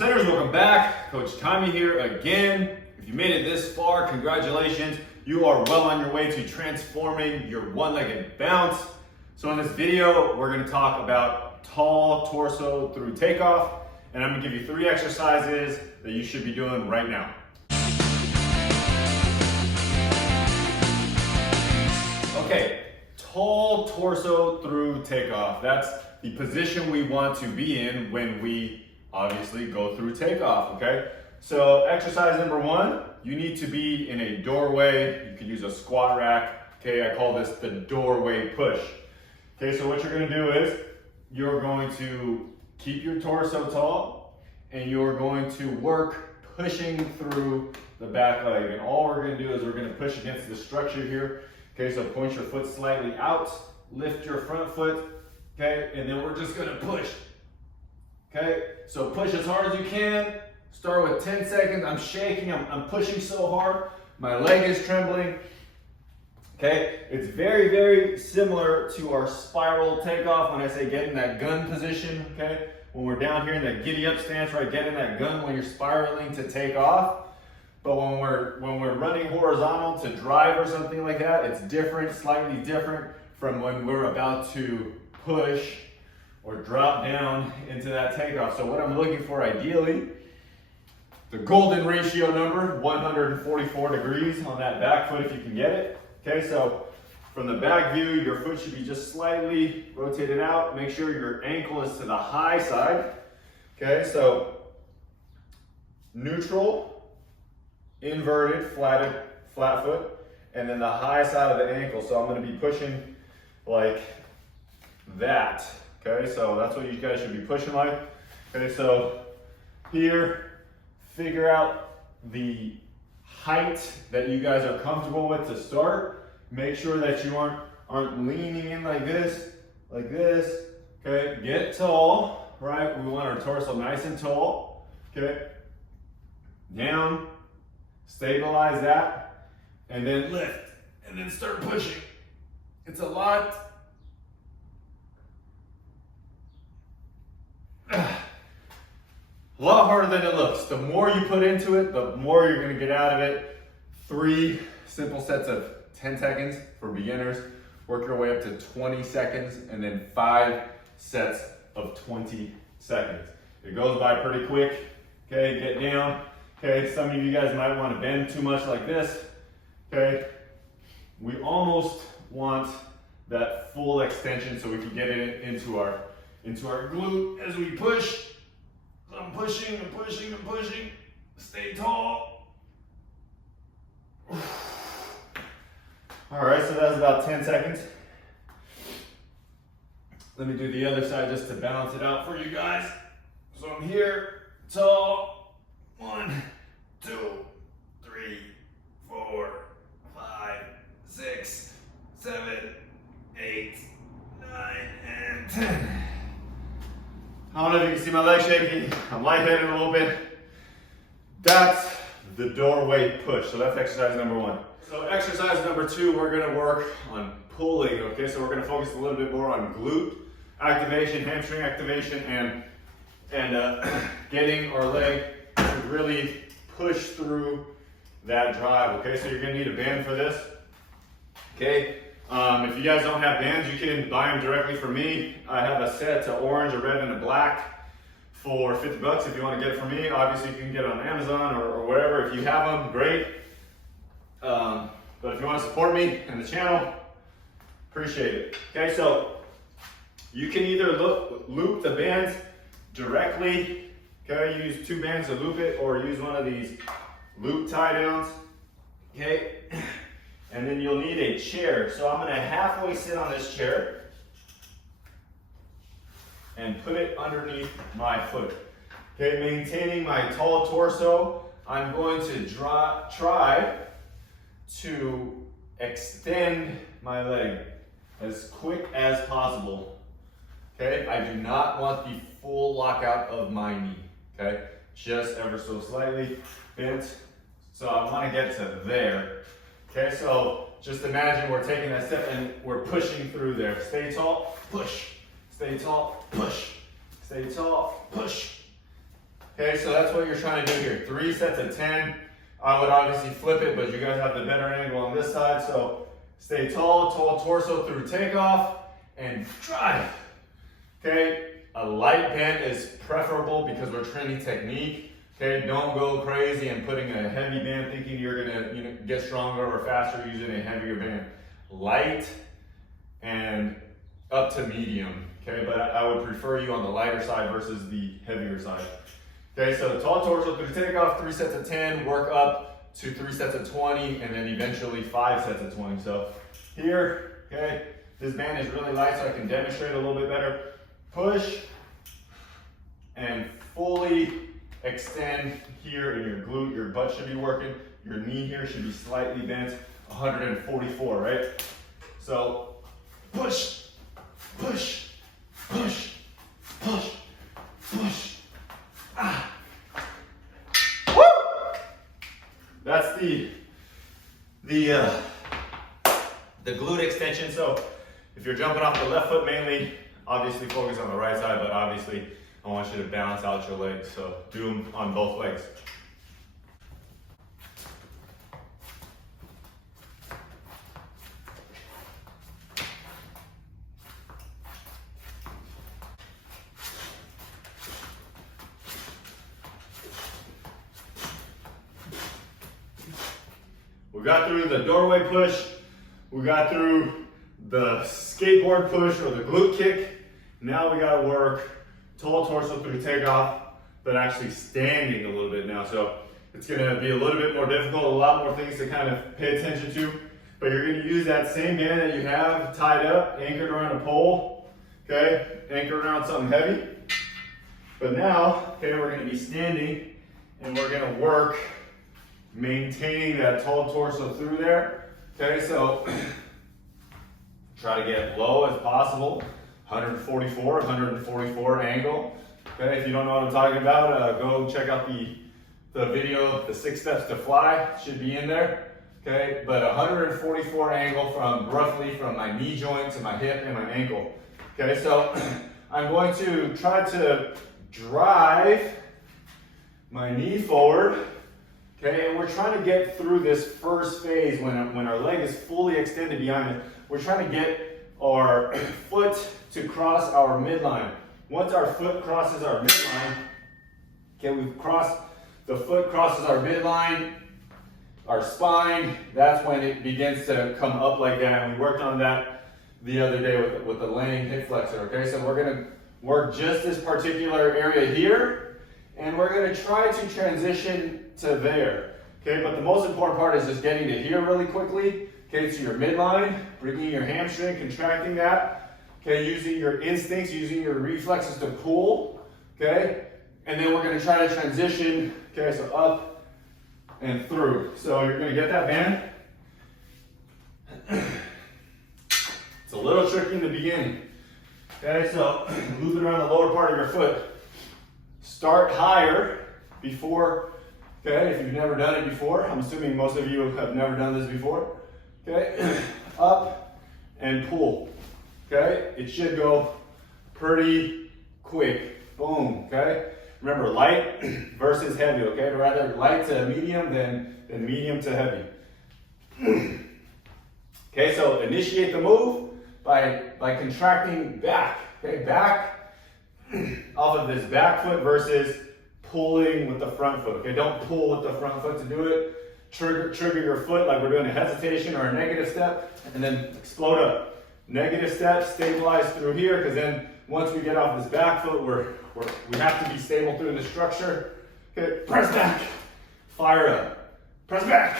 Onepercenters, welcome back. Coach Tommy here again. If you made it this far, congratulations. You are well on your way to transforming your one-legged bounce. So in this video, we're gonna talk about tall torso through takeoff, and I'm gonna give you 3 exercises that you should be doing right now. Okay, tall torso through takeoff. That's the position we want to be in when we obviously go through takeoff, okay? So exercise number 1, you need to be in a doorway. You could use a squat rack, okay? I call this the doorway push. Okay, so what you're gonna do is you're going to keep your torso tall and you're going to work pushing through the back leg. And all we're gonna do is we're gonna push against the structure here. Okay, so point your foot slightly out, lift your front foot, okay? And then we're just gonna push. Okay, so push as hard as you can. Start with 10 seconds. I'm shaking, I'm pushing so hard. My leg is trembling. Okay, it's very, very similar to our spiral takeoff when I say get in that gun position, okay? When we're down here in that giddy up stance, right? Get in that gun when you're spiraling to take off. But when we're running horizontal to drive or something like that, it's different, slightly different from when we're about to push or drop down into that takeoff. So what I'm looking for ideally, the golden ratio number, 144 degrees on that back foot if you can get it. Okay, so from the back view, your foot should be just slightly rotated out. Make sure your ankle is to the high side. Okay, so neutral, inverted, flat foot, and then the high side of the ankle. So I'm gonna be pushing like that. Okay, so that's what you guys should be pushing like. Okay, so here, figure out the height that you guys are comfortable with to start. Make sure that you aren't leaning in like this. Okay, get tall, right? We want our torso nice and tall. Okay, down, stabilize that, and then lift, and then start pushing. It's a lot. A lot harder than it looks. The more you put into it, the more you're gonna get out of it. 3 simple sets of 10 seconds for beginners. Work your way up to 20 seconds, and then 5 sets of 20 seconds. It goes by pretty quick. Okay, get down. Okay, some of you guys might want to bend too much like this. Okay, we almost want that full extension so we can get it into our glute as we push. I'm pushing. Stay tall. All right, so that's about 10 seconds. Let me do the other side just to balance it out for you guys. So I'm here, tall. 1, 2, 3, 4, 5, 6, 7, 8, 9, and 10. I don't know if you can see my legs shaking. I'm lightheaded a little bit. That's the doorway push. So that's exercise number 1. So exercise number 2, we're gonna work on pulling, okay? So we're gonna focus a little bit more on glute activation, hamstring activation, and getting our leg to really push through that drive, okay? So you're gonna need a band for this, okay? If you guys don't have bands, you can buy them directly from me. I have a set, a orange, a red, and a black for 50 bucks if you want to get it from me. Obviously, you can get it on Amazon or wherever. If you have them, great. But if you want to support me and the channel, appreciate it. Okay, so you can either loop the bands directly, okay? Use 2 bands to loop it, or use one of these loop tie downs, okay? And then you'll need a chair. So I'm gonna halfway sit on this chair and put it underneath my foot. Okay, maintaining my tall torso, I'm going to try to extend my leg as quick as possible. Okay, I do not want the full lockout of my knee. Okay, just ever so slightly bent. So I want to get to there. Okay, so just imagine we're taking that step and we're pushing through there. Stay tall, push. Stay tall, push. Stay tall, push. Okay, so that's what you're trying to do here. 3 sets of 10. I would obviously flip it, but you guys have the better angle on this side. So stay tall, tall torso through takeoff, and drive. Okay, a light band is preferable because we're training technique. Okay, don't go crazy and putting a heavy band thinking you're gonna get stronger or faster using a heavier band. Light and up to medium. Okay, but I would prefer you on the lighter side versus the heavier side. Okay, so tall torso through takeoff, 3 sets of 10, work up to 3 sets of 20, and then eventually 5 sets of 20. So here, okay, this band is really light so I can demonstrate a little bit better. Push and fully extend here in your glute. Your butt should be working. Your knee here should be slightly bent. 144, right? So push, push, push, push, push. Ah. Woo! That's the glute extension. So if you're jumping off the left foot mainly, obviously focus on the right side, but obviously I want you to balance out your legs. So do them on both legs. We got through the doorway push, we got through the skateboard push or the glute kick. Now we gotta work tall torso through takeoff, but actually standing a little bit now. So it's gonna be a little bit more difficult, a lot more things to kind of pay attention to, but you're gonna use that same band that you have tied up, anchored around a pole, okay? Anchored around something heavy. But now, okay, we're gonna be standing and we're gonna work maintaining that tall torso through there. Okay, so try to get low as possible. 144 angle. Okay, if you don't know what I'm talking about, go check out the video, the 6 steps to fly, should be in there. Okay, but 144 angle from roughly from my knee joint to my hip and my ankle. Okay, so I'm going to try to drive my knee forward. Okay, and we're trying to get through this first phase when our leg is fully extended behind it. We're trying to get our foot to cross our midline. Once our foot crosses our midline, okay, the foot crosses our midline, our spine, that's when it begins to come up like that. And we worked on that the other day with the laying hip flexor. Okay, so we're gonna work just this particular area here, and we're gonna try to transition to there. Okay, but the most important part is just getting to here really quickly. Okay, to your midline, bringing your hamstring, contracting that. Okay, using your instincts, using your reflexes to pull. Okay, and then we're going to try to transition. Okay, so up and through. So you're going to get that band. It's a little tricky in the beginning. Okay, so loop it around the lower part of your foot. Start higher before. Okay, if you've never done it before, I'm assuming most of you have never done this before. Okay, up and pull. Okay, it should go pretty quick. Boom, okay? Remember, light versus heavy, okay? Rather light to medium than medium to heavy. Okay, so initiate the move by contracting back. Okay, back off of this back foot versus pulling with the front foot. Okay, don't pull with the front foot to do it. Trigger your foot like we're doing a hesitation or a negative step, and then explode up. Negative step, stabilize through here, because then once we get off this back foot, we have to be stable through the structure. Okay, press back, fire up, press back,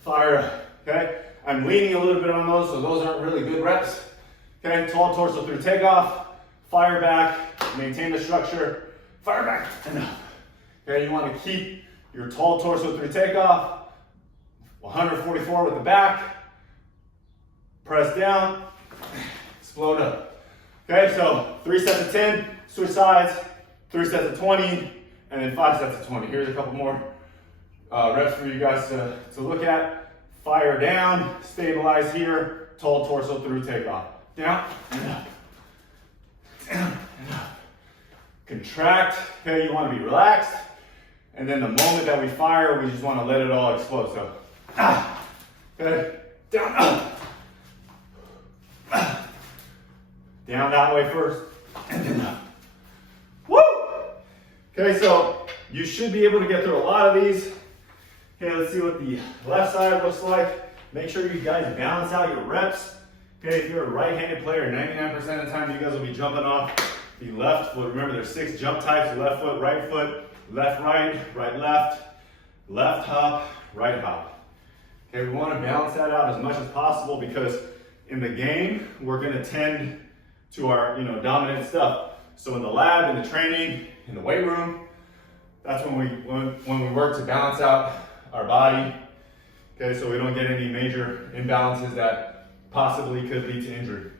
fire up. Okay, I'm leaning a little bit on those, so those aren't really good reps. Okay, tall torso through takeoff, fire back, maintain the structure, fire back, and up. Okay, you want to keep your tall torso through takeoff, 144 with the back, press down, explode up. Okay, so 3 sets of 10, switch sides, 3 sets of 20, and then 5 sets of 20. Here's a couple more reps for you guys to look at. Fire down, stabilize here, tall torso through takeoff. Down and up, down and up, contract, okay, you want to be relaxed. And then the moment that we fire, we just want to let it all explode. So, okay, down, down that way first, and then up. Woo! Okay, so you should be able to get through a lot of these. Okay, let's see what the left side looks like. Make sure you guys balance out your reps. Okay, if you're a right-handed player, 99% of the time you guys will be jumping off the left foot. Remember, there's 6 jump types: left foot, left, right, left hop, right hop. Okay, we want to balance that out as much as possible because in the game, we're going to tend to our dominant stuff. So in the lab, in the training, in the weight room, that's when we work to balance out our body. Okay, so we don't get any major imbalances that possibly could lead to injury.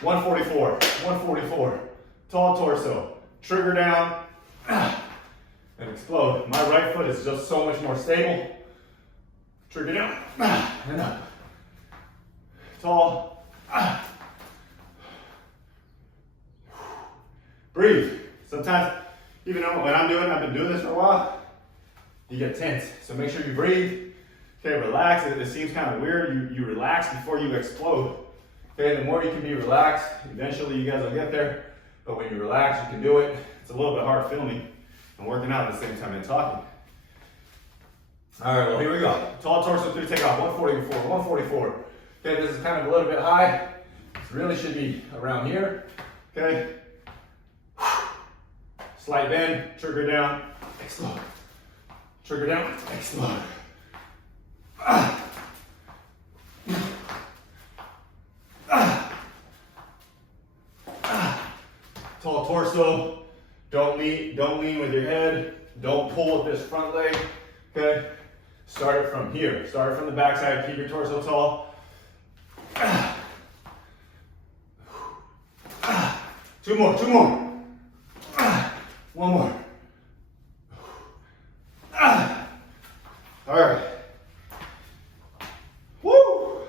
144, tall torso, trigger down, and explode. My right foot is just so much more stable. Trigger down, and up. Tall. Breathe. Sometimes, even though I've been doing this for a while, you get tense. So make sure you breathe. Okay, relax. It seems kind of weird. You relax before you explode. Okay, the more you can be relaxed, eventually you guys will get there. But when you relax, you can do it. It's a little bit hard filming and working out at the same time and talking. All right, well, here we go. Tall torso through takeoff, 144. Okay, this is kind of a little bit high. This really should be around here. Okay. Slight bend, trigger down, explode. Trigger down, explode. Tall torso. Don't lean with your head. Don't pull with this front leg. Okay. Start it from here. Start it from the backside. Keep your torso tall. 2 more. 1 more. All right. Woo! All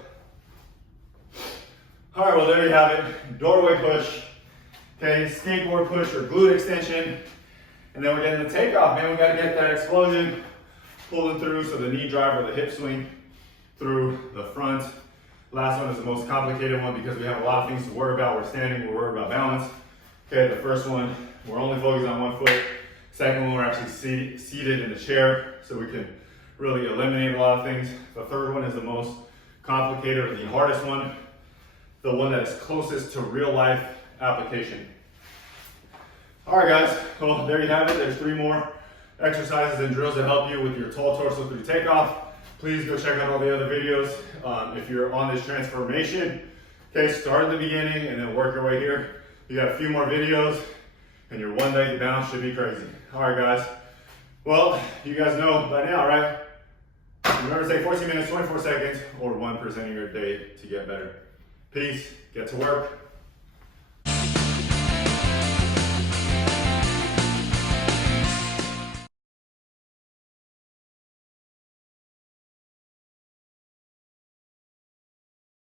right, well, there you have it. Doorway push. Okay, skateboard push or glute extension. And then we're getting the takeoff, man. We got to get that explosion pulling through. So the knee drive or the hip swing through the front. Last one is the most complicated one because we have a lot of things to worry about. We're standing, we're worried about balance. Okay, the first one, we're only focused on 1 foot. Second one, we're actually seated in a chair, so we can really eliminate a lot of things. The third one is the most complicated or the hardest one, the one that is closest to real life application. All right, guys, well, there you have it. There's 3 more exercises and drills that help you with your tall torso through takeoff. Please go check out all the other videos. If you're on this transformation, okay, start at the beginning and then work your way here. You got a few more videos and your 1 day bounce should be crazy. All right, guys. Well, you guys know by now, right? Remember to take 14 minutes, 24 seconds, or 1% of your day to get better. Peace. Get to work.